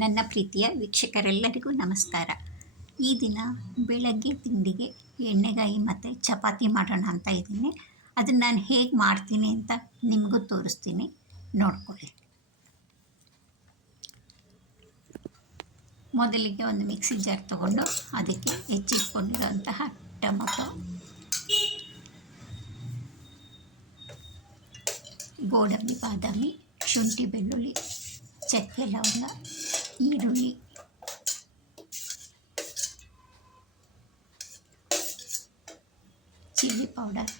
ನನ್ನ ಪ್ರೀತಿಯ ವೀಕ್ಷಕರೆಲ್ಲರಿಗೂ ನಮಸ್ಕಾರ. ಈ ದಿನ ಬೆಳಗ್ಗೆ ತಿಂಡಿಗೆ ಎಣ್ಣೆಗಾಯಿ ಮತ್ತು ಚಪಾತಿ ಮಾಡೋಣ ಅಂತ ಇದ್ದೀನಿ. ಅದನ್ನು ನಾನು ಹೇಗೆ ಮಾಡ್ತೀನಿ ಅಂತ ನಿಮಗೂ ತೋರಿಸ್ತೀನಿ. ನೋಡ್ಕೊಳ್ಳಿ. ಮೊದಲಿಗೆ ಒಂದು ಮಿಕ್ಸಿ ಜಾರ್ ತಗೊಂಡು ಅದಕ್ಕೆ ಹೆಚ್ಚಿಟ್ಕೊಂಡಿರೋಂತಹ ಟೊಮೊಟೊ, ಗೋಡಂಬಿ, ಬಾದಾಮಿ, ಶುಂಠಿ, ಬೆಳ್ಳುಳ್ಳಿ, ಚಕ್ಕೆ, ಲವಂಗ ಈರುಳ್ಳಿ ಚಿಲ್ಲಿ ಪೌಡರ್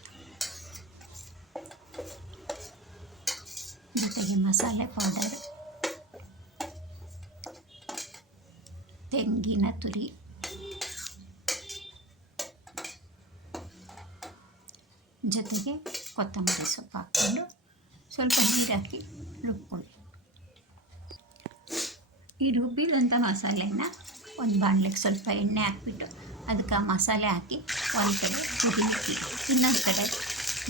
ಜೊತೆಗೆ ಮಸಾಲೆ ಪೌಡರ್ ತೆಂಗಿನ ತುರಿ. ಜೊತೆಗೆ ಕೊತ್ತಂಬರಿ ಸೊಪ್ಪು ಹಾಕ್ಕೊಂಡು ಸ್ವಲ್ಪ ನೀರು ಹಾಕಿ ರುಬ್ಕೊಳ್ಳಿ. ಈ ರುಬ್ಬಿದಂಥ ಮಸಾಲೆನ ಒಂದು ಬಾಣಲೆಗೆ ಸ್ವಲ್ಪ ಎಣ್ಣೆ ಹಾಕ್ಬಿಟ್ಟು ಅದಕ್ಕೆ ಮಸಾಲೆ ಹಾಕಿ ಒಂದು ಕಡೆ ಹುರಿಲಿಕ್ಕೆ ಇನ್ನೊಂದು ಕಡೆ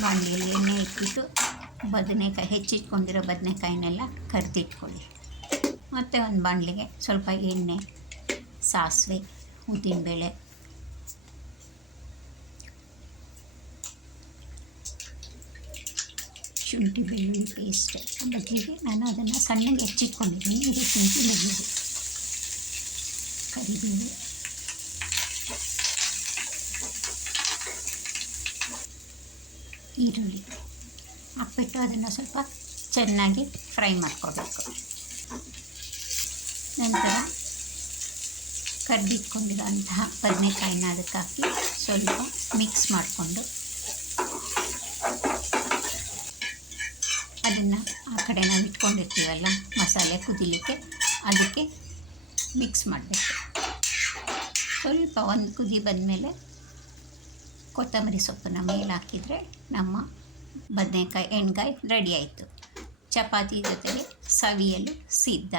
ಬಾಣಲೆಯಲ್ಲಿ ಎಣ್ಣೆ ಇಟ್ಬಿಟ್ಟು ಬದನೆಕಾಯಿ ಹೆಚ್ಚಿಟ್ಕೊಂಡಿರೋ ಬದನೆಕಾಯಿನೆಲ್ಲ ಕರೆದಿಟ್ಕೊಳ್ಳಿ. ಮತ್ತು ಒಂದು ಬಾಣಲೆಗೆ ಸ್ವಲ್ಪ ಎಣ್ಣೆ, ಸಾಸಿವೆ, ಉದ್ದಿನಬೇಳೆ ಶುಂಠಿ, ಬೆಳ್ಳುಳ್ಳಿ ಪೇಸ್ಟ್ ಬದಲಿಗೆ ನಾನು ಅದನ್ನು ಸಣ್ಣಗೆ ಹೆಚ್ಚಿಟ್ಕೊಂಡಿದ್ದೀನಿ. ಇದು ಶುಂಠಿ, ಬೆಳ್ಳುಳ್ಳಿ. ಕರಿಬೇವು. ಈರುಳ್ಳಿ. ಹಾಕ್ಬಿಟ್ಟು ಅದನ್ನು ಸ್ವಲ್ಪ ಚೆನ್ನಾಗಿ ಫ್ರೈ ಮಾಡ್ಕೋಬೇಕು. ನಂತರ ಕರ್ದಿಟ್ಕೊಂಡಿರೋಂತಹ ಬದನೆಕಾಯಿನ ಅದಕ್ಕೆ ಹಾಕಿ ಸ್ವಲ್ಪ ಮಿಕ್ಸ್ ಮಾಡಿಕೊಂಡು ಅದನ್ನು ಆ ಕಡೆ ನಾವು ಇಟ್ಕೊಂಡಿರ್ತೀವಲ್ಲ ಮಸಾಲೆ ಕುದಿಲಿಕ್ಕೆ, ಅದಕ್ಕೆ ಮಿಕ್ಸ್ ಮಾಡಬೇಕು. ಸ್ವಲ್ಪ ಒಂದು ಕುದಿ ಬಂದಮೇಲೆ ಕೊತ್ತಂಬರಿ ಸೊಪ್ಪನ್ನ ಮೇಲೆ ಹಾಕಿದರೆ ನಮ್ಮ ಬದನೆಕಾಯಿ, ಎಣ್ಗಾಯಿ ರೆಡಿ ಆಯಿತು. ಚಪಾತಿ ಜೊತೆಗೆ ಸವಿಯಲು ಸಿದ್ಧ.